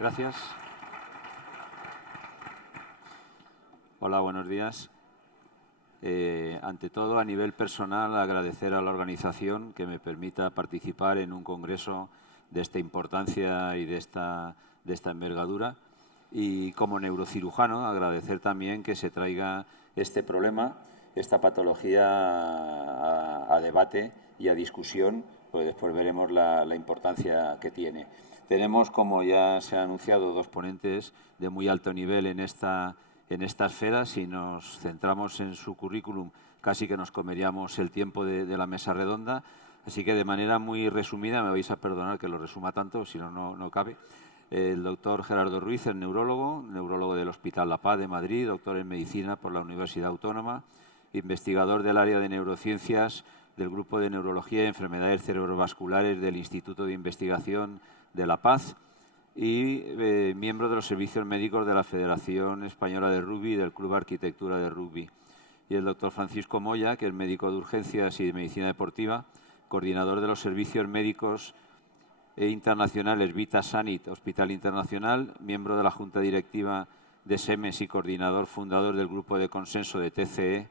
Gracias. Hola, buenos días. Ante todo, a nivel personal, agradecer a la organización que me permita participar en un congreso de esta importancia y de esta envergadura. Y como neurocirujano, agradecer también que se traiga este problema, esta patología a debate y a discusión, pues después veremos la importancia que tiene. Tenemos, como ya se ha anunciado, dos ponentes de muy alto nivel en esta esfera. Si nos centramos en su currículum, casi que nos comeríamos el tiempo de la mesa redonda. Así que de manera muy resumida, me vais a perdonar que lo resuma tanto, si no, no cabe. El doctor Gerardo Ruiz es neurólogo del Hospital La Paz de Madrid, doctor en Medicina por la Universidad Autónoma, investigador del área de neurociencias del Grupo de Neurología y Enfermedades Cerebrovasculares del Instituto de Investigación de La Paz y miembro de los servicios médicos de la Federación Española de Rugby y del Club Arquitectura de Rugby. Y el doctor Francisco Moya, que es médico de urgencias y de medicina deportiva, coordinador de los servicios médicos internacionales Vita Sanit Hospital Internacional, miembro de la Junta Directiva de SEMES y coordinador fundador del Grupo de Consenso de TCE,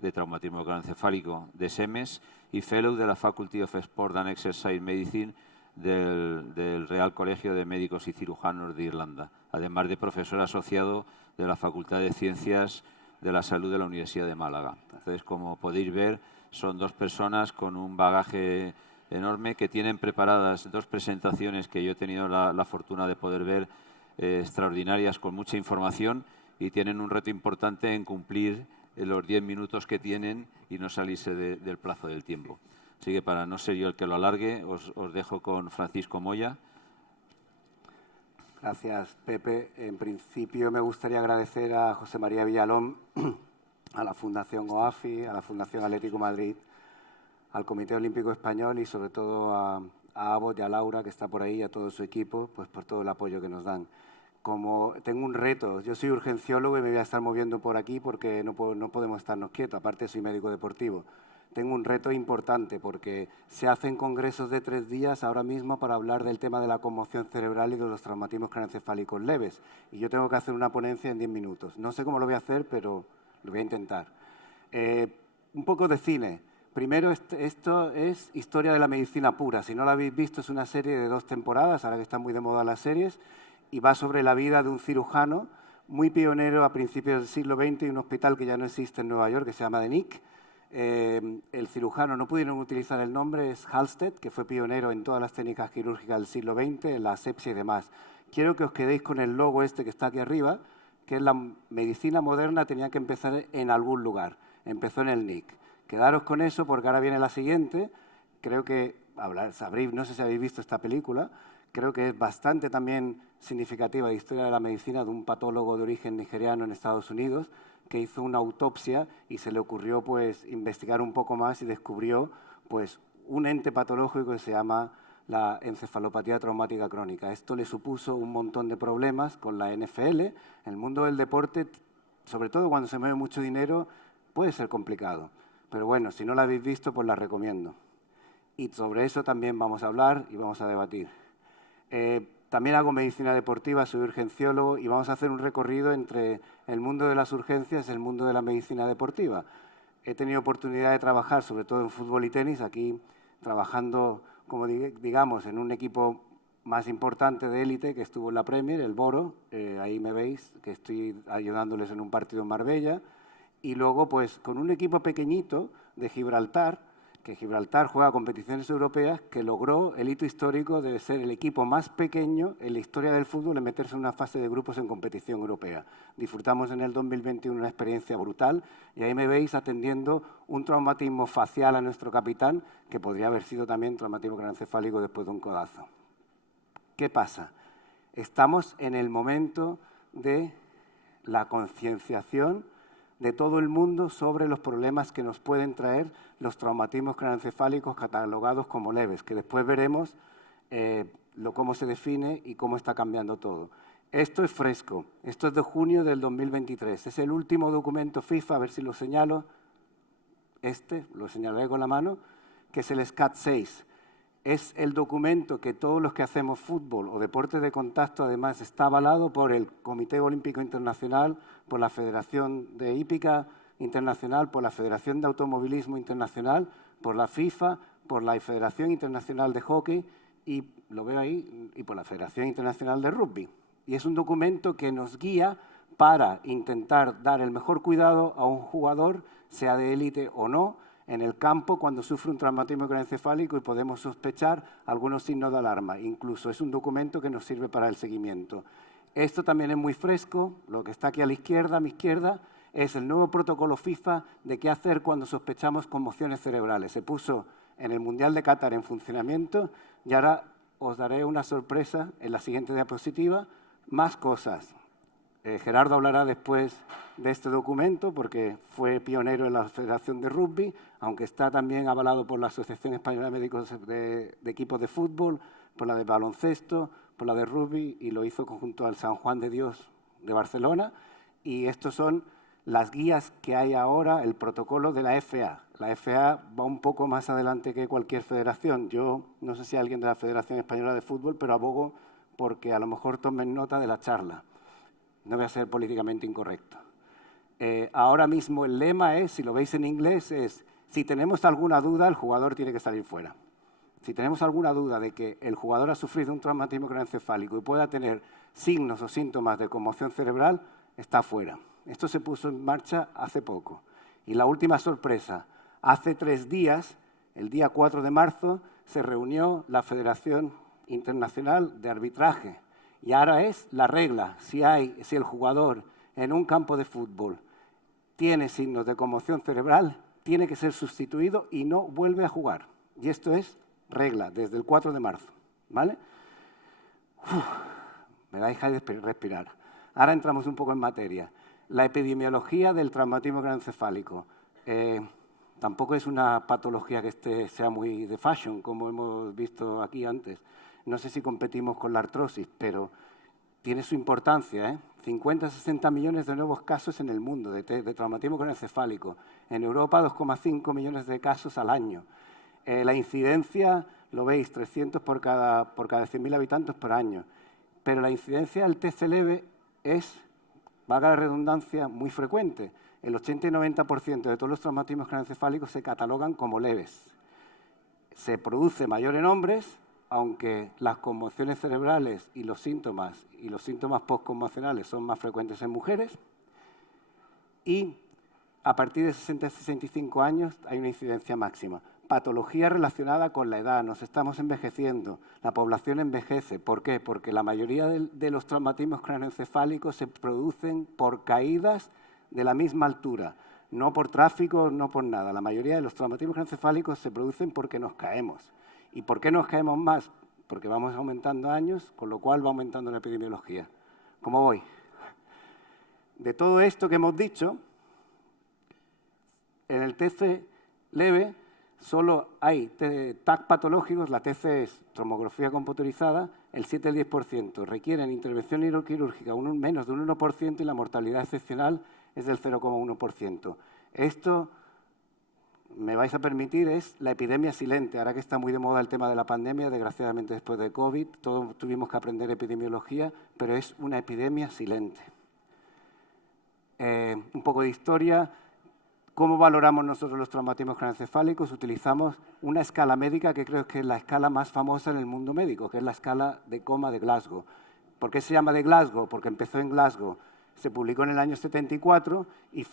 de Traumatismo Craneoencefálico de SEMES, y Fellow de la Faculty of Sport and Exercise Medicine del Real Colegio de Médicos y Cirujanos de Irlanda, además de profesor asociado de la Facultad de Ciencias de la Salud de la Universidad de Málaga. Entonces, como podéis ver, son dos personas con un bagaje enorme que tienen preparadas dos presentaciones que yo he tenido la fortuna de poder ver, extraordinarias, con mucha información, y tienen un reto importante en cumplir los 10 minutos que tienen y no salirse del plazo del tiempo. Así que para no ser yo el que lo alargue, os dejo con Francisco Moya. Gracias, Pepe. En principio me gustaría agradecer a José María Villalón, a la Fundación OAFI, a la Fundación Atlético Madrid, al Comité Olímpico Español y sobre todo a Abbott y a Laura, que está por ahí, y a todo su equipo, pues por todo el apoyo que nos dan. Como tengo un reto, yo soy urgenciólogo y me voy a estar moviendo por aquí porque no podemos estarnos quietos, aparte soy médico deportivo. Tengo un reto importante porque se hacen congresos de 3 días ahora mismo para hablar del tema de la conmoción cerebral y de los traumatismos craneoencefálicos leves. Y yo tengo que hacer una ponencia en 10 minutos. No sé cómo lo voy a hacer, pero lo voy a intentar. Un poco de cine. Primero, esto es historia de la medicina pura. Si no la habéis visto, es una serie de 2 temporadas, ahora que están muy de moda las series, y va sobre la vida de un cirujano muy pionero a principios del siglo XX en un hospital que ya no existe en Nueva York, que se llama The Nick. El cirujano, no pudieron utilizar el nombre, es Halsted, que fue pionero en todas las técnicas quirúrgicas del siglo XX, en la asepsia y demás. Quiero que os quedéis con el logo este que está aquí arriba, que es la medicina moderna tenía que empezar en algún lugar. Empezó en el Nick. Quedaros con eso porque ahora viene la siguiente. Creo que, sabréis, no sé si habéis visto esta película, creo que es bastante también significativa de historia de la medicina, de un patólogo de origen nigeriano en Estados Unidos que hizo una autopsia y se le ocurrió pues investigar un poco más y descubrió pues un ente patológico que se llama la encefalopatía traumática crónica. Esto le supuso un montón de problemas con la NFL. El mundo del deporte, sobre todo cuando se mueve mucho dinero, puede ser complicado. Pero bueno, si no la habéis visto, pues la recomiendo. Y sobre eso también vamos a hablar y vamos a debatir. También hago medicina deportiva, soy urgenciólogo y vamos a hacer un recorrido entre el mundo de las urgencias y el mundo de la medicina deportiva. He tenido oportunidad de trabajar sobre todo en fútbol y tenis, aquí trabajando, como digamos, en un equipo más importante de élite que estuvo en la Premier, el Boro, ahí me veis, que estoy ayudándoles en un partido en Marbella, y luego pues con un equipo pequeñito de Gibraltar, que Gibraltar juega competiciones europeas, que logró el hito histórico de ser el equipo más pequeño en la historia del fútbol en meterse en una fase de grupos en competición europea. Disfrutamos en el 2021 una experiencia brutal y ahí me veis atendiendo un traumatismo facial a nuestro capitán, que podría haber sido también traumatismo craneoencefálico después de un codazo. ¿Qué pasa? Estamos en el momento de la concienciación de todo el mundo sobre los problemas que nos pueden traer los traumatismos craneoencefálicos catalogados como leves, que después veremos cómo se define y cómo está cambiando todo. Esto es fresco, esto es de junio del 2023, es el último documento FIFA, a ver si lo señalo, lo señalaré con la mano, que es el SCAT-6. Es el documento que todos los que hacemos fútbol o deportes de contacto, además, está avalado por el Comité Olímpico Internacional, por la Federación de Hípica Internacional, por la Federación de Automovilismo Internacional, por la FIFA, por la Federación Internacional de Hockey y, lo veo ahí, y por la Federación Internacional de Rugby. Y es un documento que nos guía para intentar dar el mejor cuidado a un jugador, sea de élite o no, en el campo cuando sufre un traumatismo craneoencefálico y podemos sospechar algunos signos de alarma. Incluso es un documento que nos sirve para el seguimiento. Esto también es muy fresco, lo que está aquí a la izquierda, a mi izquierda, es el nuevo protocolo FIFA de qué hacer cuando sospechamos conmociones cerebrales. Se puso en el Mundial de Qatar en funcionamiento y ahora os daré una sorpresa en la siguiente diapositiva, más cosas. Gerardo hablará después de este documento porque fue pionero en la Federación de Rugby, aunque está también avalado por la Asociación Española de Médicos de Equipos de Fútbol, por la de baloncesto, por la de rugby y lo hizo junto al San Juan de Dios de Barcelona. Y estos son las guías que hay ahora, el protocolo de la FA. La FA va un poco más adelante que cualquier federación. Yo no sé si hay alguien de la Federación Española de Fútbol, pero abogo porque a lo mejor tomen nota de la charla. No voy a ser políticamente incorrecto. Ahora mismo el lema es, si lo veis en inglés, es si tenemos alguna duda, el jugador tiene que salir fuera. Si tenemos alguna duda de que el jugador ha sufrido un traumatismo craneoencefálico y pueda tener signos o síntomas de conmoción cerebral, está fuera. Esto se puso en marcha hace poco. Y la última sorpresa, hace 3 días, el día 4 de marzo, se reunió la Federación Internacional de Arbitraje. Y ahora es la regla, si el jugador en un campo de fútbol tiene signos de conmoción cerebral, tiene que ser sustituido y no vuelve a jugar. Y esto es regla, desde el 4 de marzo. ¿Vale? Me vais a dejar de respirar. Ahora entramos un poco en materia. La epidemiología del traumatismo craneoencefálico. Tampoco es una patología que sea muy de fashion, como hemos visto aquí antes. No sé si competimos con la artrosis, pero tiene su importancia. 50-60 millones de nuevos casos en el mundo de traumatismo craneoencefálico. En Europa, 2,5 millones de casos al año. La incidencia, lo veis, 300 por cada 100.000 habitantes por año. Pero la incidencia del TC leve es, valga la redundancia, muy frecuente. El 80 y 90% de todos los traumatismos craneoencefálicos se catalogan como leves. Se produce mayor en hombres, aunque las conmociones cerebrales y los síntomas postconmocionales son más frecuentes en mujeres. Y a partir de 60-65 años hay una incidencia máxima. Patología relacionada con la edad, nos estamos envejeciendo, la población envejece. ¿Por qué? Porque la mayoría de los traumatismos craneoencefálicos se producen por caídas de la misma altura, no por tráfico, no por nada. La mayoría de los traumatismos craneoencefálicos se producen porque nos caemos. ¿Y por qué nos caemos más? Porque vamos aumentando años, con lo cual va aumentando la epidemiología. ¿Cómo voy? De todo esto que hemos dicho, en el TC leve solo hay TAC patológicos, la TC es tomografía computerizada, el 7 al 10%. Requieren intervención neuroquirúrgica menos de un 1% y la mortalidad excepcional es del 0,1%. Esto, me vais a permitir, es la epidemia silente. Ahora que está muy de moda el tema de la pandemia, desgraciadamente después de COVID, todos tuvimos que aprender epidemiología, pero es una epidemia silente. Un poco de historia. ¿Cómo valoramos nosotros los traumatismos craneoencefálicos? Utilizamos una escala médica que creo que es la escala más famosa en el mundo médico, que es la escala de coma de Glasgow. ¿Por qué se llama de Glasgow? Porque empezó en Glasgow. Se publicó en el año 74 y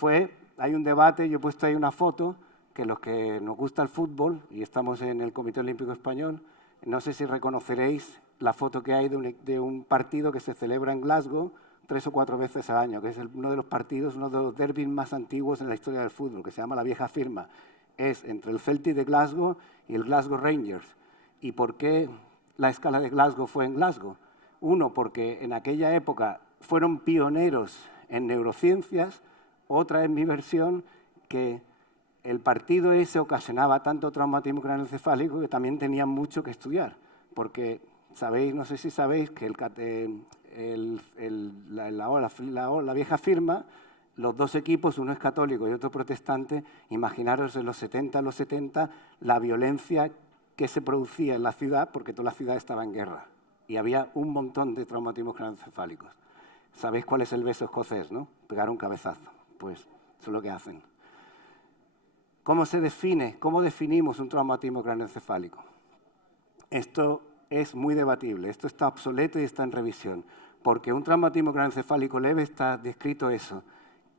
hay un debate, yo he puesto ahí una foto, que los que nos gusta el fútbol, y estamos en el Comité Olímpico Español, no sé si reconoceréis la foto que hay de un partido que se celebra en Glasgow 3 o 4 veces al año, que es uno de los partidos, uno de los derbis más antiguos en la historia del fútbol, que se llama la Vieja Firma. Es entre el Celtic de Glasgow y el Glasgow Rangers. ¿Y por qué la escala de Glasgow fue en Glasgow? Uno, porque en aquella época fueron pioneros en neurociencias. Otra es mi versión, que el partido ese ocasionaba tanto traumatismo craneoencefálico que también tenían mucho que estudiar. Porque sabéis, no sé si sabéis, que la Vieja Firma, los dos equipos, uno es católico y otro protestante, imaginaros en los 70, la violencia que se producía en la ciudad porque toda la ciudad estaba en guerra y había un montón de traumatismos craneoencefálicos. ¿Sabéis cuál es el beso escocés, no? Pegar un cabezazo. Pues eso es lo que hacen. ¿Cómo se define? ¿Cómo definimos un traumatismo craneoencefálico? Esto es muy debatible, esto está obsoleto y está en revisión, porque un traumatismo craneoencefálico leve está descrito eso,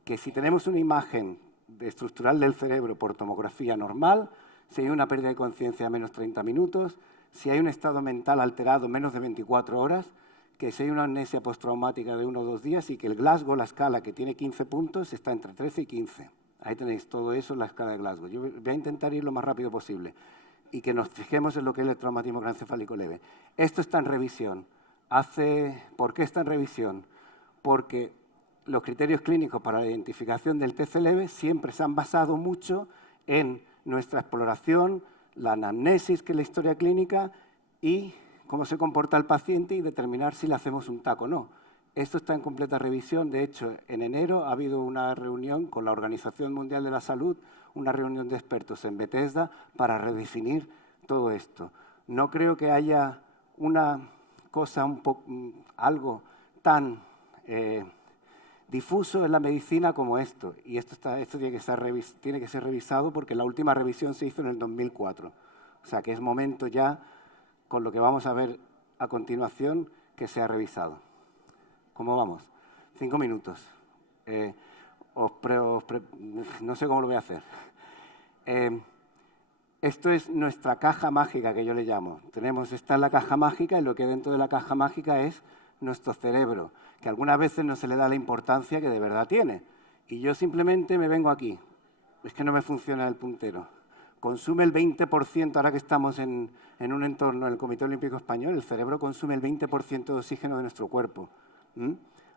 que si tenemos una imagen estructural del cerebro por tomografía normal, si hay una pérdida de conciencia menos 30 minutos, si hay un estado mental alterado menos de 24 horas, que si hay una amnesia postraumática de 1 o 2 días y que el Glasgow, la escala que tiene 15 puntos, está entre 13 y 15. Ahí tenéis todo eso en la escala de Glasgow. Yo voy a intentar ir lo más rápido posible y que nos fijemos en lo que es el traumatismo craneoencefálico leve. Esto está en revisión. ¿Por qué está en revisión? Porque los criterios clínicos para la identificación del TC leve siempre se han basado mucho en nuestra exploración, la anamnesis, que es la historia clínica, y cómo se comporta el paciente y determinar si le hacemos un TAC o no. Esto está en completa revisión. De hecho, en enero ha habido una reunión con la Organización Mundial de la Salud, una reunión de expertos en Bethesda para redefinir todo esto. No creo que haya una cosa, algo tan difuso en la medicina como esto. Y esto tiene que ser revisado porque la última revisión se hizo en el 2004. O sea que es momento ya, con lo que vamos a ver a continuación, que sea revisado. ¿Cómo vamos? 5 minutos. No sé cómo lo voy a hacer. Esto es nuestra caja mágica, que yo le llamo. Esta es la caja mágica y lo que dentro de la caja mágica es nuestro cerebro, que algunas veces no se le da la importancia que de verdad tiene. Y yo simplemente me vengo aquí. Es que no me funciona el puntero. Consume el 20%, ahora que estamos en un entorno del Comité Olímpico Español, el cerebro consume el 20% de oxígeno de nuestro cuerpo.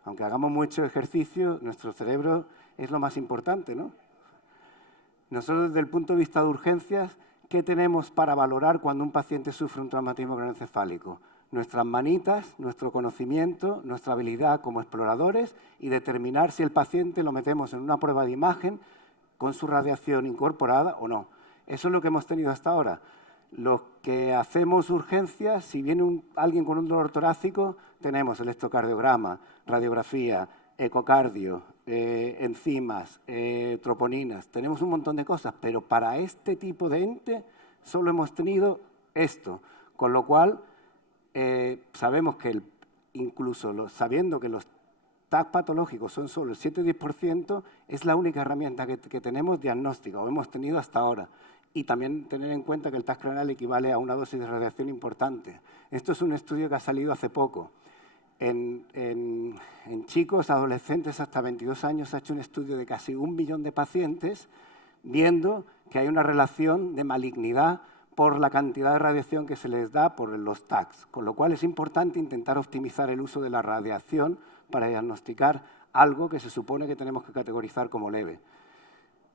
Aunque hagamos mucho ejercicio, nuestro cerebro es lo más importante, ¿no? Nosotros, desde el punto de vista de urgencias, ¿qué tenemos para valorar cuando un paciente sufre un traumatismo craneoencefálico? Nuestras manitas, nuestro conocimiento, nuestra habilidad como exploradores y determinar si el paciente lo metemos en una prueba de imagen con su radiación incorporada o no. Eso es lo que hemos tenido hasta ahora. Los que hacemos urgencias, si viene alguien con un dolor torácico, tenemos electrocardiograma, radiografía, ecocardio, enzimas, troponinas, tenemos un montón de cosas, pero para este tipo de ente solo hemos tenido esto, con lo cual sabemos que sabiendo que los TAC patológicos son solo el 7-10%, es la única herramienta que tenemos diagnóstica o hemos tenido hasta ahora. Y también tener en cuenta que el TAC craneal equivale a una dosis de radiación importante. Esto es un estudio que ha salido hace poco. En chicos, adolescentes hasta 22 años, se ha hecho un estudio de casi 1 millón de pacientes viendo que hay una relación de malignidad por la cantidad de radiación que se les da por los TACs. Con lo cual es importante intentar optimizar el uso de la radiación para diagnosticar algo que se supone que tenemos que categorizar como leve.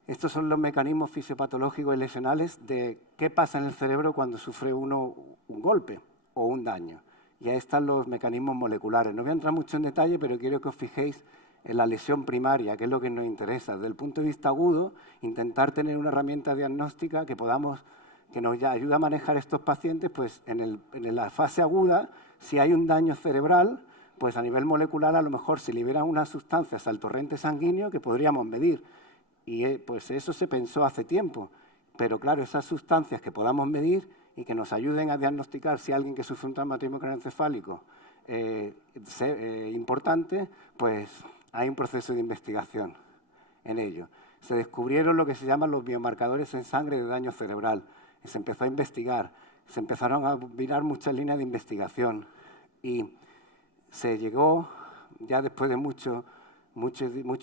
Estos son los mecanismos fisiopatológicos y lesionales de qué pasa en el cerebro cuando sufre uno un golpe o un daño. Y ahí están los mecanismos moleculares. No voy a entrar mucho en detalle, pero quiero que os fijéis en la lesión primaria, que es lo que nos interesa. Desde el punto de vista agudo, intentar tener una herramienta diagnóstica que nos ayude a manejar estos pacientes, pues en la fase aguda, si hay un daño cerebral, pues a nivel molecular a lo mejor se liberan unas sustancias al torrente sanguíneo que podríamos medir. Y pues eso se pensó hace tiempo. Pero claro, esas sustancias que podamos medir y que nos ayuden a diagnosticar si alguien que sufre un traumatismo craneoencefálico importante, pues hay un proceso de investigación en ello. Se descubrieron lo que se llaman los biomarcadores en sangre de daño cerebral. Y se empezó a investigar. Se empezaron a mirar muchas líneas de investigación. Y se llegó, ya después de mucho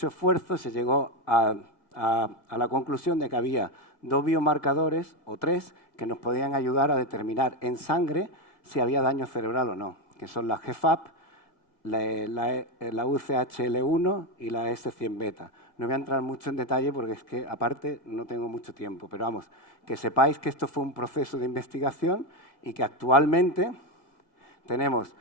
esfuerzo, se llegó a la conclusión de que había 2 biomarcadores o 3 que nos podían ayudar a determinar en sangre si había daño cerebral o no, que son la GFAP, la UCHL1 y la S100 beta. No voy a entrar mucho en detalle porque es que, aparte, no tengo mucho tiempo, pero vamos, que sepáis que esto fue un proceso de investigación y que actualmente tenemos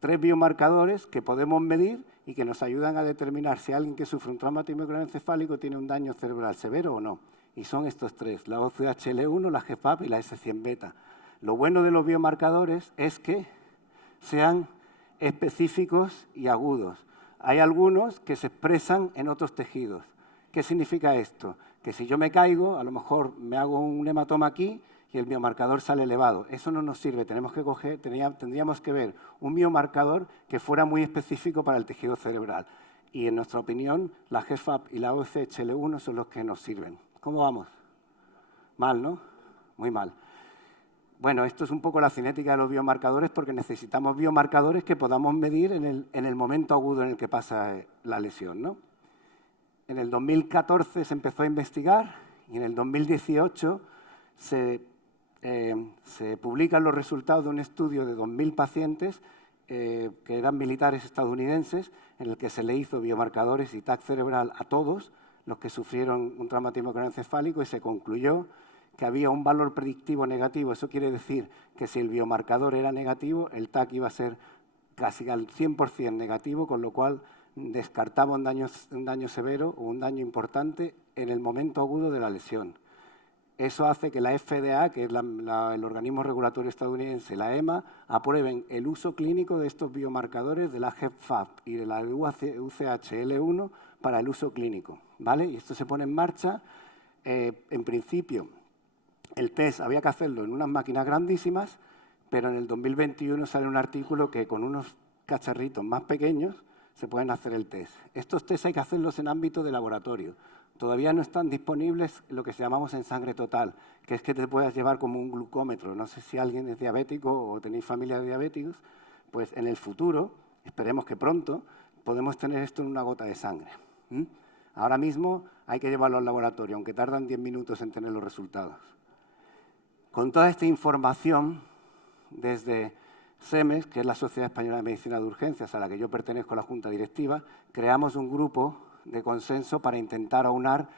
3 biomarcadores que podemos medir y que nos ayudan a determinar si alguien que sufre un traumatismo craneoencefálico tiene un daño cerebral severo o no. Y son estos 3, la OCHL1, la GFAP y la S100 beta. Lo bueno de los biomarcadores es que sean específicos y agudos. Hay algunos que se expresan en otros tejidos. ¿Qué significa esto? Que si yo me caigo, a lo mejor me hago un hematoma aquí y el biomarcador sale elevado. Eso no nos sirve, tendríamos que ver un biomarcador que fuera muy específico para el tejido cerebral. Y en nuestra opinión, la GFAP y la OCHL1 son los que nos sirven. ¿Cómo vamos? Mal, ¿no? Muy mal. Bueno, esto es un poco la cinética de los biomarcadores porque necesitamos biomarcadores que podamos medir en el momento agudo en el que pasa la lesión, ¿no? En el 2014 se empezó a investigar y en el 2018 se publican los resultados de un estudio de 2.000 pacientes que eran militares estadounidenses en el que se le hizo biomarcadores y TAC cerebral a todos los que sufrieron un traumatismo craneoencefálico y se concluyó que había un valor predictivo negativo. Eso quiere decir que si el biomarcador era negativo, el TAC iba a ser casi al 100% negativo, con lo cual descartaba un daño severo o un daño importante en el momento agudo de la lesión. Eso hace que la FDA, que es el organismo regulatorio estadounidense, la EMA, aprueben el uso clínico de estos biomarcadores de la GFAP y de la UCHL1 para el uso clínico, ¿vale? Y esto se pone en marcha. En principio, el test había que hacerlo en unas máquinas grandísimas, pero en el 2021 sale un artículo que con unos cacharritos más pequeños se pueden hacer el test. Estos tests hay que hacerlos en ámbito de laboratorio. Todavía no están disponibles lo que llamamos en sangre total, que es que te puedas llevar como un glucómetro. No sé si alguien es diabético o tenéis familia de diabéticos, pues en el futuro, esperemos que pronto, podemos tener esto en una gota de sangre. Ahora mismo hay que llevarlo al laboratorio, aunque tardan 10 minutos en tener los resultados. Con toda esta información, desde SEMES, que es la Sociedad Española de Medicina de Urgencias, a la que yo pertenezco a la Junta Directiva, creamos un grupo de consenso para intentar aunar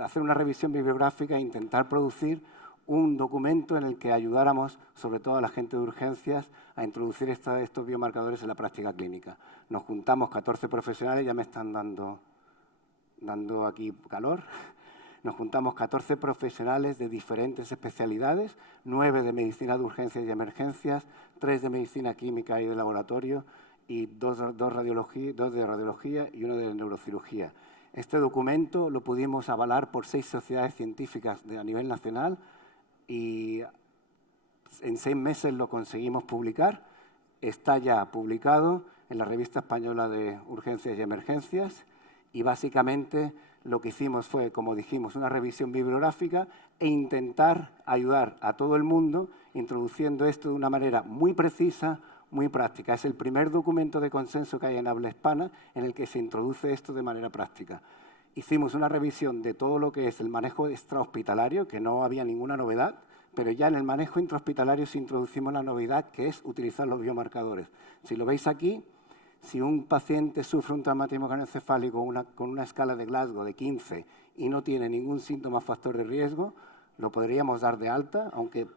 hacer una revisión bibliográfica e intentar producir un documento en el que ayudáramos, sobre todo a la gente de urgencias, a introducir estos biomarcadores en la práctica clínica. Nos juntamos 14 profesionales, ya me están dando aquí calor. Nos juntamos 14 profesionales de diferentes especialidades, 9 de medicina de urgencias y emergencias, 3 de medicina química y de laboratorio y 2 de radiología y 1 de neurocirugía. Este documento lo pudimos avalar por 6 sociedades científicas a nivel nacional y en 6 meses lo conseguimos publicar. Está ya publicado en la Revista Española de Urgencias y Emergencias y básicamente lo que hicimos fue, como dijimos, una revisión bibliográfica e intentar ayudar a todo el mundo introduciendo esto de una manera muy precisa, muy práctica. Es el primer documento de consenso que hay en habla hispana en el que se introduce esto de manera práctica. Hicimos una revisión de todo lo que es el manejo extrahospitalario, que no había ninguna novedad, pero ya en el manejo intrahospitalario sí introducimos la novedad, que es utilizar los biomarcadores. Si lo veis aquí, si un paciente sufre un traumatismo craneoencefálico con una escala de Glasgow de 15 y no tiene ningún síntoma o factor de riesgo, lo podríamos dar de alta, aunque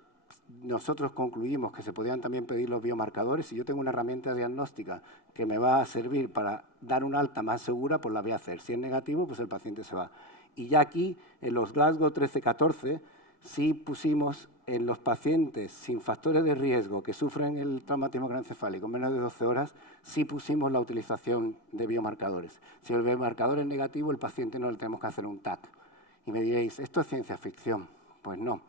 nosotros concluimos que se podían también pedir los biomarcadores. Si yo tengo una herramienta diagnóstica que me va a servir para dar un alta más segura, pues la voy a hacer. Si es negativo, pues el paciente se va. Y ya aquí, en los Glasgow 13-14, sí pusimos en los pacientes sin factores de riesgo que sufren el traumatismo craneoencefálico menos de 12 horas, sí pusimos la utilización de biomarcadores. Si el biomarcador es negativo, el paciente no le tenemos que hacer un TAC. Y me diréis, ¿esto es ciencia ficción? Pues no.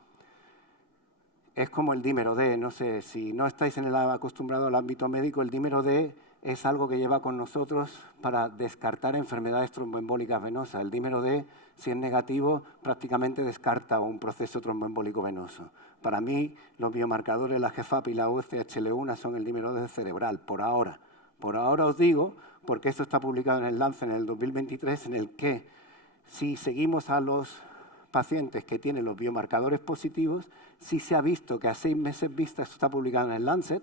Es como el dímero D, no sé, si no estáis acostumbrados al ámbito médico, el dímero D es algo que lleva con nosotros para descartar enfermedades tromboembólicas venosas. El dímero D, si es negativo, prácticamente descarta un proceso tromboembólico venoso. Para mí, los biomarcadores, la GFAP y la OCHL1 son el dímero D cerebral, por ahora. Por ahora os digo, porque esto está publicado en el Lancet en el 2023, en el que si seguimos a los pacientes que tienen los biomarcadores positivos, sí se ha visto que a 6 meses vista, esto está publicado en el Lancet,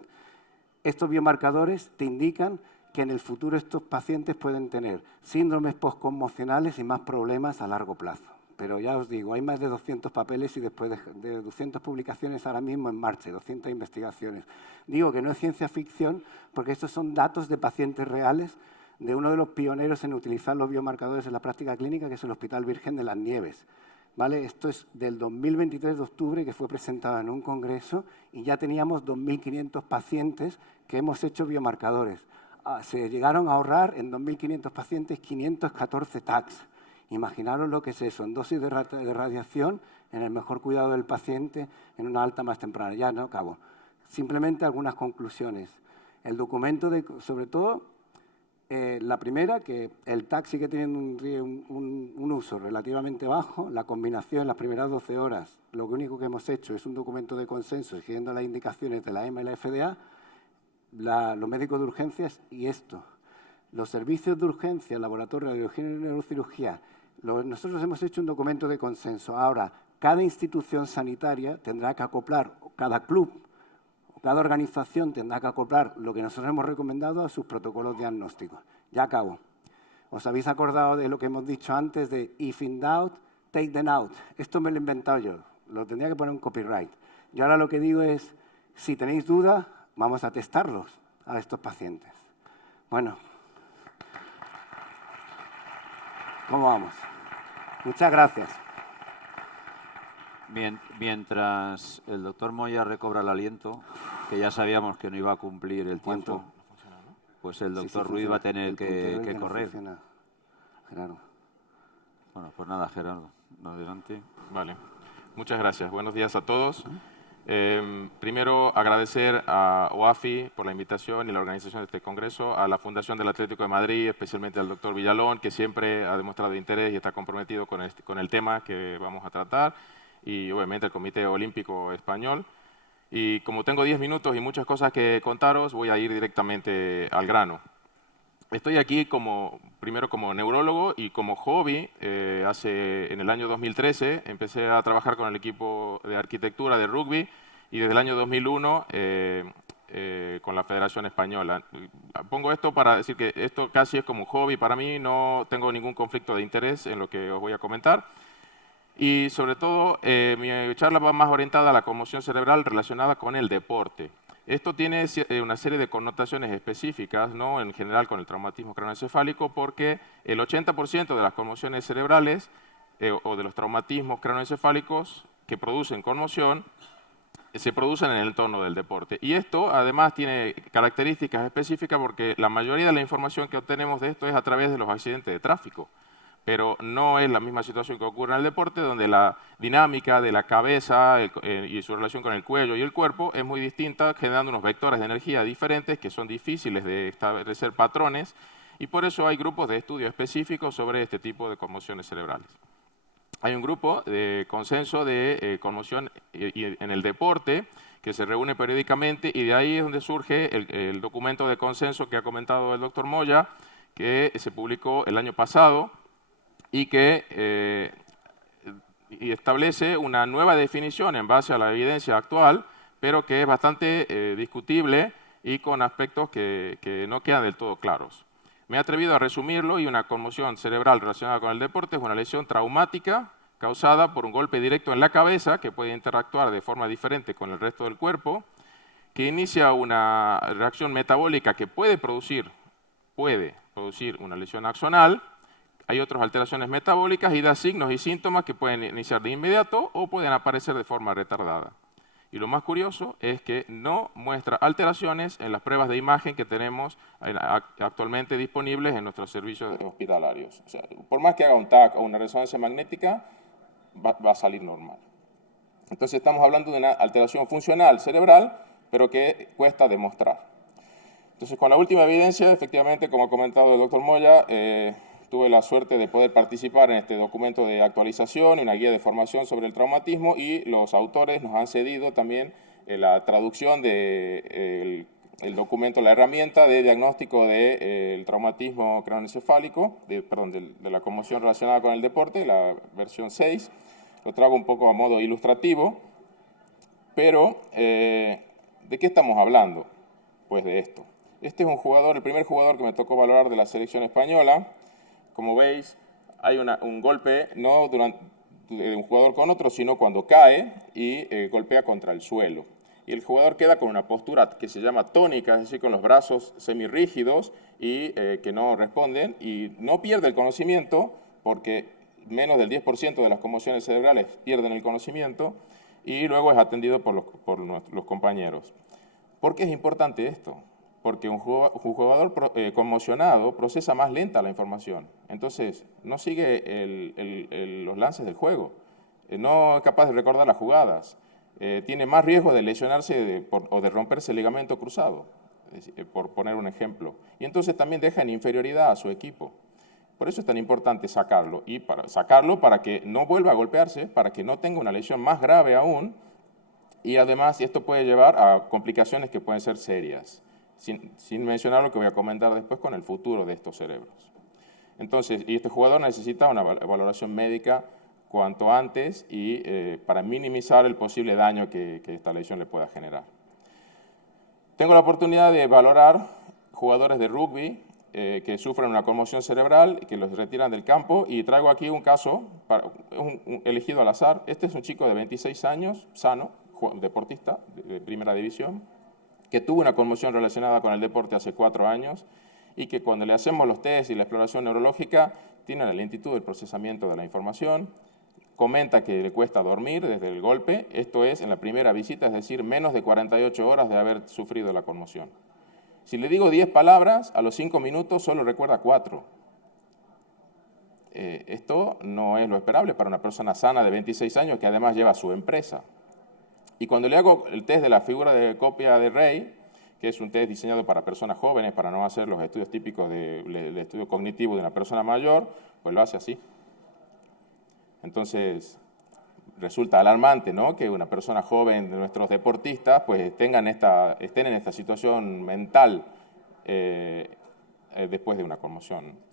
estos biomarcadores te indican que en el futuro estos pacientes pueden tener síndromes postconmocionales y más problemas a largo plazo. Pero ya os digo, hay más de 200 papeles y después de 200 publicaciones ahora mismo en marcha, 200 investigaciones. Digo que no es ciencia ficción porque estos son datos de pacientes reales de uno de los pioneros en utilizar los biomarcadores en la práctica clínica, que es el Hospital Virgen de las Nieves. ¿vale? Esto es del 2023 de octubre, que fue presentado en un congreso, y ya teníamos 2.500 pacientes que hemos hecho biomarcadores. Se llegaron a ahorrar en 2.500 pacientes 514 TACs. Imaginaros lo que es eso, en dosis de radiación, en el mejor cuidado del paciente, en una alta más temprana. Ya no acabo. Simplemente algunas conclusiones. El documento, sobre todo, la primera, que el TAC sigue teniendo un uso relativamente bajo. La combinación en las primeras 12 horas, lo único que hemos hecho es un documento de consenso siguiendo las indicaciones de la EMA y la FDA, los médicos de urgencias y esto. Los servicios de urgencia, laboratorio de radiología y neurocirugía, nosotros hemos hecho un documento de consenso. Ahora, cada institución sanitaria tendrá que acoplar, cada club, cada organización tendrá que acoplar lo que nosotros hemos recomendado a sus protocolos diagnósticos. Ya acabo. ¿Os habéis acordado de lo que hemos dicho antes de if in doubt, take them out? Esto me lo he inventado yo. Lo tendría que poner un copyright. Yo ahora lo que digo es, si tenéis dudas, vamos a testarlos a estos pacientes. Bueno, ¿cómo vamos? Muchas gracias. Mientras el doctor Moya recobra el aliento, que ya sabíamos que no iba a cumplir el tiempo, pues el doctor Ruiz va a tener que correr. Gerardo. Bueno, pues nada, Gerardo, adelante. Vale, muchas gracias. Buenos días a todos. Primero, agradecer a OAFI por la invitación y la organización de este congreso, a la Fundación del Atlético de Madrid, especialmente al doctor Villalón, que siempre ha demostrado interés y está comprometido con el tema que vamos a tratar, y obviamente al Comité Olímpico Español. Y como tengo 10 minutos y muchas cosas que contaros, voy a ir directamente al grano. Estoy aquí primero como neurólogo y como hobby. En el año 2013 empecé a trabajar con el equipo de arquitectura de rugby y desde el año 2001 con la Federación Española. Pongo esto para decir que esto casi es como un hobby para mí, no tengo ningún conflicto de interés en lo que os voy a comentar. Y sobre todo, mi charla va más orientada a la conmoción cerebral relacionada con el deporte. Esto tiene una serie de connotaciones específicas, ¿no? En general con el traumatismo craneoencefálico, porque el 80% de las conmociones cerebrales o de los traumatismos craneoencefálicos que producen conmoción se producen en el entorno del deporte. Y esto además tiene características específicas porque la mayoría de la información que obtenemos de esto es a través de los accidentes de tráfico. Pero no es la misma situación que ocurre en el deporte, donde la dinámica de la cabeza y su relación con el cuello y el cuerpo es muy distinta, generando unos vectores de energía diferentes que son difíciles de establecer patrones, y por eso hay grupos de estudio específicos sobre este tipo de conmociones cerebrales. Hay un grupo de consenso de conmoción en el deporte que se reúne periódicamente, y de ahí es donde surge el documento de consenso que ha comentado el doctor Moya, que se publicó el año pasado, y que establece una nueva definición en base a la evidencia actual, pero que es bastante discutible y con aspectos que no quedan del todo claros. Me he atrevido a resumirlo, y una conmoción cerebral relacionada con el deporte es una lesión traumática causada por un golpe directo en la cabeza que puede interactuar de forma diferente con el resto del cuerpo, que inicia una reacción metabólica que puede producir una lesión axonal. Hay otras alteraciones metabólicas y da signos y síntomas que pueden iniciar de inmediato o pueden aparecer de forma retardada. Y lo más curioso es que no muestra alteraciones en las pruebas de imagen que tenemos actualmente disponibles en nuestros servicios hospitalarios. O sea, por más que haga un TAC o una resonancia magnética, va a salir normal. Entonces estamos hablando de una alteración funcional cerebral, pero que cuesta demostrar. Entonces, con la última evidencia, efectivamente, como ha comentado el doctor Moya, tuve la suerte de poder participar en este documento de actualización y una guía de formación sobre el traumatismo, y los autores nos han cedido también la traducción del documento, la herramienta de diagnóstico del traumatismo craneoencefálico, de la conmoción relacionada con el deporte, la versión 6. Lo traigo un poco a modo ilustrativo, pero ¿de qué estamos hablando? Pues de esto. Este es el primer jugador que me tocó valorar de la selección española. Como veis, hay un golpe no de un jugador con otro, sino cuando cae y golpea contra el suelo. Y el jugador queda con una postura que se llama tónica, es decir, con los brazos semirrígidos y que no responden, y no pierde el conocimiento porque menos del 10% de las conmociones cerebrales pierden el conocimiento y luego es atendido por los compañeros. ¿Por qué es importante esto? Porque un jugador conmocionado procesa más lenta la información. Entonces, no sigue los lances del juego. No es capaz de recordar las jugadas. Tiene más riesgo de lesionarse o de romperse el ligamento cruzado, por poner un ejemplo. Y entonces también deja en inferioridad a su equipo. Por eso es tan importante sacarlo. Y sacarlo para que no vuelva a golpearse, para que no tenga una lesión más grave aún. Y además, esto puede llevar a complicaciones que pueden ser serias. Sin mencionar lo que voy a comentar después con el futuro de estos cerebros. Entonces, y este jugador necesita una valoración médica cuanto antes y para minimizar el posible daño que esta lesión le pueda generar. Tengo la oportunidad de valorar jugadores de rugby que sufren una conmoción cerebral, que los retiran del campo, y traigo aquí un caso elegido al azar. Este es un chico de 26 años, sano, deportista de primera división, que tuvo una conmoción relacionada con el deporte hace 4 años y que cuando le hacemos los test y la exploración neurológica tiene la lentitud del procesamiento de la información, comenta que le cuesta dormir desde el golpe, esto es en la primera visita, es decir, menos de 48 horas de haber sufrido la conmoción. Si le digo 10 palabras, a los 5 minutos solo recuerda 4. Esto no es lo esperable para una persona sana de 26 años que además lleva su empresa. Y cuando le hago el test de la figura de copia de Rey, que es un test diseñado para personas jóvenes, para no hacer los estudios típicos del estudio cognitivo de una persona mayor, pues lo hace así. Entonces, resulta alarmante, ¿no?, que una persona joven de nuestros deportistas pues, estén en esta situación mental después de una conmoción.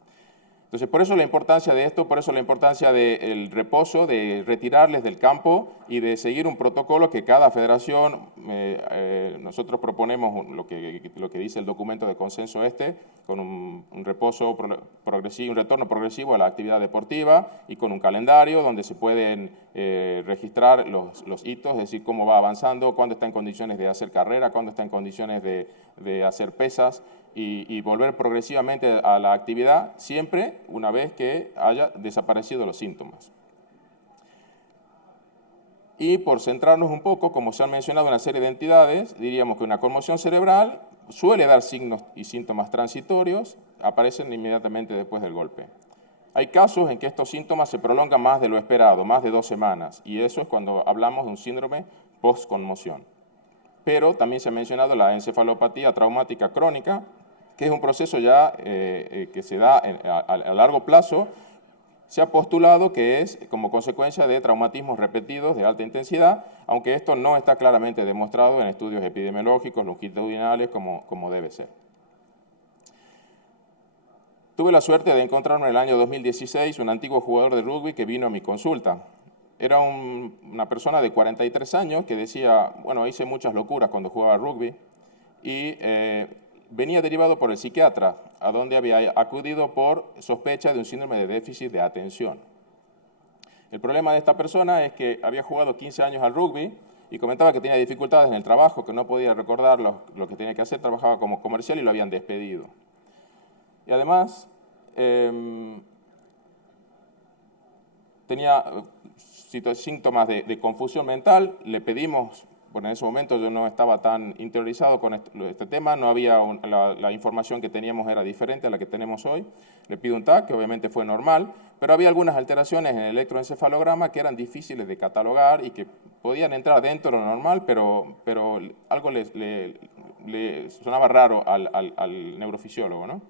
Entonces, por eso la importancia de esto, por eso la importancia del reposo, de retirarles del campo y de seguir un protocolo que cada federación, nosotros proponemos lo que dice el documento de consenso con un reposo progresivo, un retorno progresivo a la actividad deportiva y con un calendario donde se pueden registrar los hitos, es decir, cómo va avanzando, cuándo está en condiciones de hacer carrera, cuándo está en condiciones de hacer pesas, y volver progresivamente a la actividad, siempre una vez que haya desaparecido los síntomas. Y por centrarnos un poco, como se han mencionado una serie de entidades, diríamos que una conmoción cerebral suele dar signos y síntomas transitorios, aparecen inmediatamente después del golpe. Hay casos en que estos síntomas se prolongan más de lo esperado, más de 2 semanas, y eso es cuando hablamos de un síndrome post-conmoción. Pero también se ha mencionado la encefalopatía traumática crónica, que es un proceso ya que se da a largo plazo. Se ha postulado que es como consecuencia de traumatismos repetidos de alta intensidad, aunque esto no está claramente demostrado en estudios epidemiológicos longitudinales como debe ser. Tuve la suerte de encontrarme en el año 2016 un antiguo jugador de rugby que vino a mi consulta. Era una persona de 43 años que decía, bueno, hice muchas locuras cuando jugaba rugby, y venía derivado por el psiquiatra, a donde había acudido por sospecha de un síndrome de déficit de atención. El problema de esta persona es que había jugado 15 años al rugby y comentaba que tenía dificultades en el trabajo, que no podía recordar lo que tenía que hacer, trabajaba como comercial y lo habían despedido. Y además, tenía síntomas de confusión mental. Le pedimos, bueno, en ese momento yo no estaba tan interiorizado con este tema, no había la información que teníamos era diferente a la que tenemos hoy. Le pido un TAC, que obviamente fue normal, pero había algunas alteraciones en el electroencefalograma que eran difíciles de catalogar y que podían entrar dentro de lo normal, pero algo le sonaba raro al neurofisiólogo, ¿no?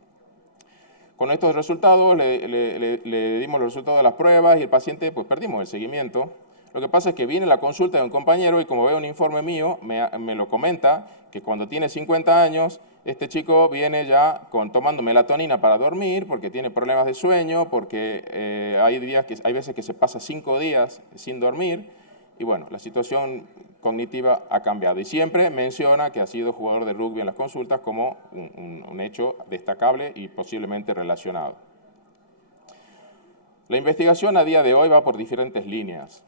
Con estos resultados le dimos los resultados de las pruebas y el paciente, pues perdimos el seguimiento. Lo que pasa es que viene la consulta de un compañero y como ve un informe mío, me lo comenta que cuando tiene 50 años, este chico viene ya tomando melatonina para dormir porque tiene problemas de sueño, porque hay veces que se pasa 5 días sin dormir y bueno, la situación cognitiva ha cambiado. Y siempre menciona que ha sido jugador de rugby en las consultas como un hecho destacable y posiblemente relacionado. La investigación a día de hoy va por diferentes líneas.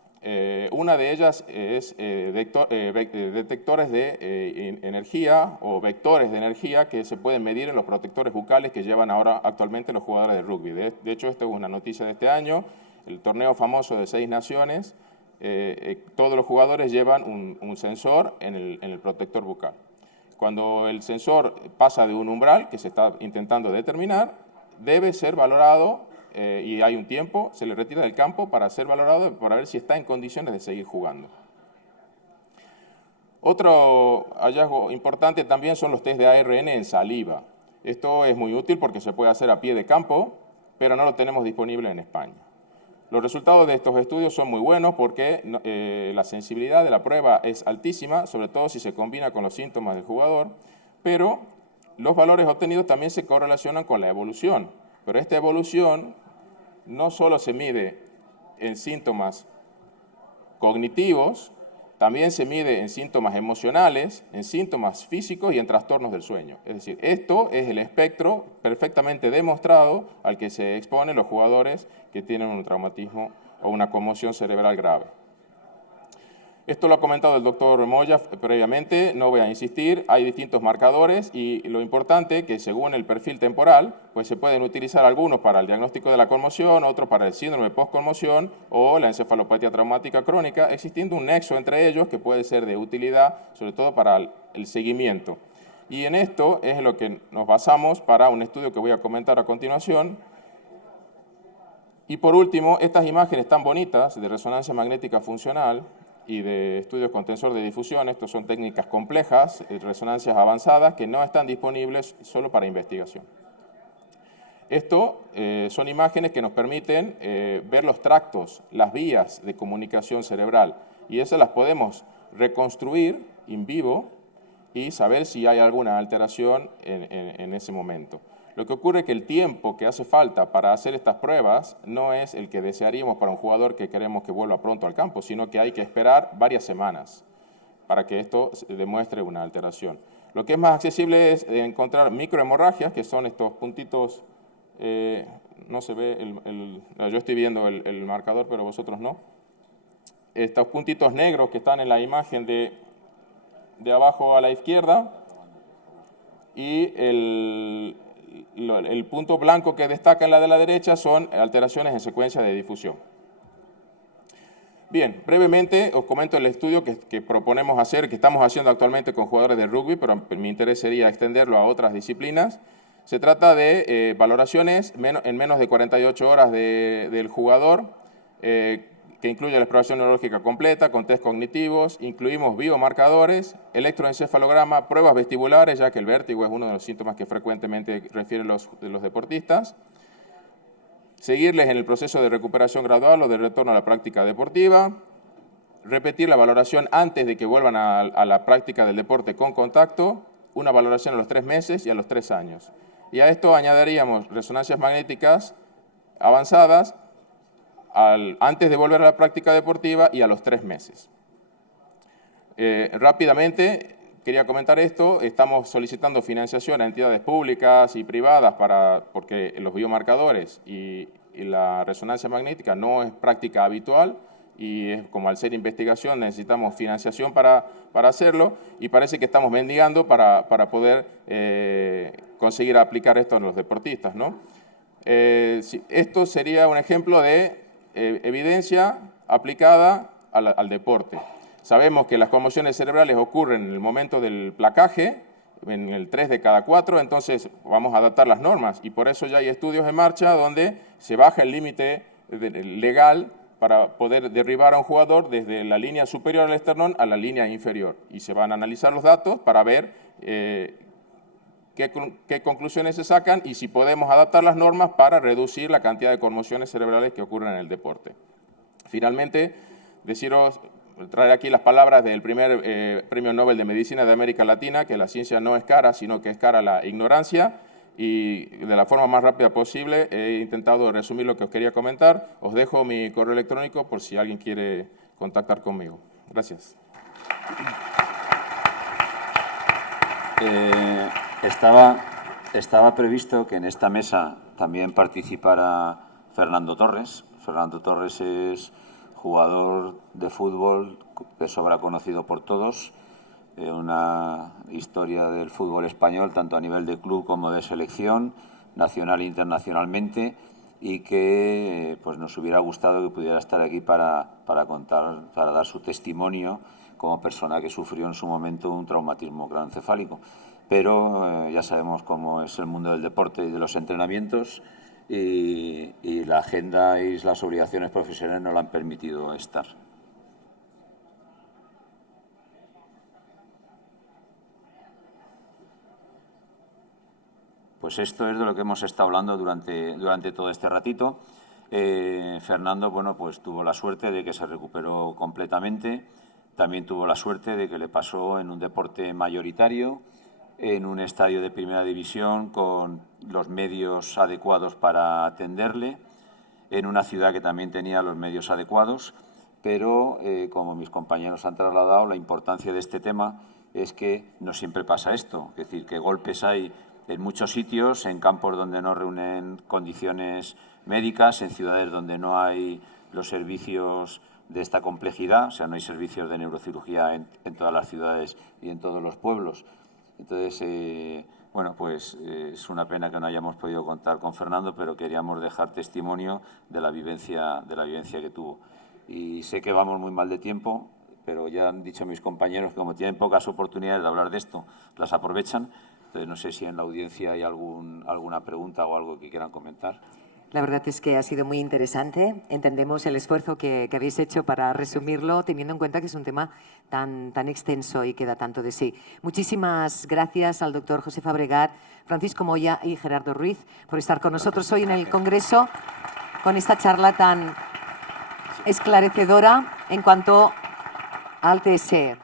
Una de ellas es detectores de energía o vectores de energía que se pueden medir en los protectores bucales que llevan ahora actualmente los jugadores de rugby. De hecho, esto es una noticia de este año. el torneo famoso de 6 naciones, todos los jugadores llevan un sensor en el protector bucal. Cuando el sensor pasa de un umbral que se está intentando determinar, debe ser valorado y hay un tiempo, se le retira del campo para ser valorado para ver si está en condiciones de seguir jugando. Otro hallazgo importante también son los test de ARN en saliva. Esto es muy útil porque se puede hacer a pie de campo, pero no lo tenemos disponible en España. Los resultados de estos estudios son muy buenos porque la sensibilidad de la prueba es altísima, sobre todo si se combina con los síntomas del jugador, pero los valores obtenidos también se correlacionan con la evolución. Pero esta evolución no solo se mide en síntomas cognitivos, también se mide en síntomas emocionales, en síntomas físicos y en trastornos del sueño. Es decir, esto es el espectro perfectamente demostrado al que se exponen los jugadores que tienen un traumatismo o una conmoción cerebral grave. Esto lo ha comentado el doctor Moya previamente, no voy a insistir, hay distintos marcadores y lo importante es que según el perfil temporal, pues se pueden utilizar algunos para el diagnóstico de la conmoción, otros para el síndrome post-conmoción o la encefalopatía traumática crónica, existiendo un nexo entre ellos que puede ser de utilidad, sobre todo para el seguimiento. Y en esto es en lo que nos basamos para un estudio que voy a comentar a continuación. Y por último, estas imágenes tan bonitas de resonancia magnética funcional y de estudios con tensor de difusión, estos son técnicas complejas, resonancias avanzadas que no están disponibles solo para investigación. Esto son imágenes que nos permiten ver los tractos, las vías de comunicación cerebral y esas las podemos reconstruir in vivo y saber si hay alguna alteración en ese momento. Lo que ocurre es que el tiempo que hace falta para hacer estas pruebas no es el que desearíamos para un jugador que queremos que vuelva pronto al campo, sino que hay que esperar varias semanas para que esto demuestre una alteración. Lo que es más accesible es encontrar microhemorragias, que son estos puntitos, no se ve, yo estoy viendo el marcador, pero vosotros no. Estos puntitos negros que están en la imagen de abajo a la izquierda y el punto blanco que destaca en la de la derecha son alteraciones en secuencia de difusión. Bien, brevemente os comento el estudio que proponemos hacer, que estamos haciendo actualmente con jugadores de rugby, pero mi interés sería extenderlo a otras disciplinas. Se trata de valoraciones en menos de 48 horas del jugador, que incluye la exploración neurológica completa, con test cognitivos, incluimos biomarcadores, electroencefalograma, pruebas vestibulares, ya que el vértigo es uno de los síntomas que frecuentemente refieren los deportistas, seguirles en el proceso de recuperación gradual o de retorno a la práctica deportiva, repetir la valoración antes de que vuelvan a la práctica del deporte con contacto, una valoración a los 3 meses y a los 3 años. Y a esto añadiríamos resonancias magnéticas avanzadas antes de volver a la práctica deportiva y a los 3 meses. Rápidamente, quería comentar esto, estamos solicitando financiación a entidades públicas y privadas porque los biomarcadores y la resonancia magnética no es práctica habitual y es como al ser investigación necesitamos financiación para hacerlo y parece que estamos mendigando para poder conseguir aplicar esto en los deportistas, ¿no? Esto sería un ejemplo de evidencia aplicada al deporte. Sabemos que las conmociones cerebrales ocurren en el momento del placaje, en el 3 de cada 4, entonces vamos a adaptar las normas y por eso ya hay estudios en marcha donde se baja el límite legal para poder derribar a un jugador desde la línea superior al esternón a la línea inferior y se van a analizar los datos para ver qué conclusiones se sacan y si podemos adaptar las normas para reducir la cantidad de conmociones cerebrales que ocurren en el deporte. Finalmente, traer aquí las palabras del primer Premio Nobel de Medicina de América Latina, que la ciencia no es cara, sino que es cara la ignorancia, y de la forma más rápida posible he intentado resumir lo que os quería comentar. Os dejo mi correo electrónico por si alguien quiere contactar conmigo. Gracias. Estaba previsto que en esta mesa también participara Fernando Torres. Fernando Torres es jugador de fútbol de sobra conocido por todos, una historia del fútbol español, tanto a nivel de club como de selección, nacional e internacionalmente, y que pues nos hubiera gustado que pudiera estar aquí para contar, para dar su testimonio como persona que sufrió en su momento un traumatismo craneoencefálico. Pero ya sabemos cómo es el mundo del deporte y de los entrenamientos y la agenda y las obligaciones profesionales no le han permitido estar. Pues esto es de lo que hemos estado hablando durante todo este ratito. Fernando, bueno, pues tuvo la suerte de que se recuperó completamente. También tuvo la suerte de que le pasó en un deporte mayoritario, en un estadio de primera división con los medios adecuados para atenderle, en una ciudad que también tenía los medios adecuados, pero como mis compañeros han trasladado, la importancia de este tema es que no siempre pasa esto, es decir, que golpes hay en muchos sitios, en campos donde no reúnen condiciones médicas, en ciudades donde no hay los servicios de esta complejidad, o sea, no hay servicios de neurocirugía en todas las ciudades y en todos los pueblos. Entonces, bueno, pues es una pena que no hayamos podido contar con Fernando, pero queríamos dejar testimonio de la vivencia que tuvo. Y sé que vamos muy mal de tiempo, pero ya han dicho mis compañeros que como tienen pocas oportunidades de hablar de esto, las aprovechan. Entonces, no sé si en la audiencia hay alguna pregunta o algo que quieran comentar. La verdad es que ha sido muy interesante. Entendemos el esfuerzo que habéis hecho para resumirlo, teniendo en cuenta que es un tema tan extenso y que da tanto de sí. Muchísimas gracias al doctor José Fabregat, Francisco Moya y Gerardo Ruiz por estar con nosotros hoy en el Congreso con esta charla tan esclarecedora en cuanto al TSE.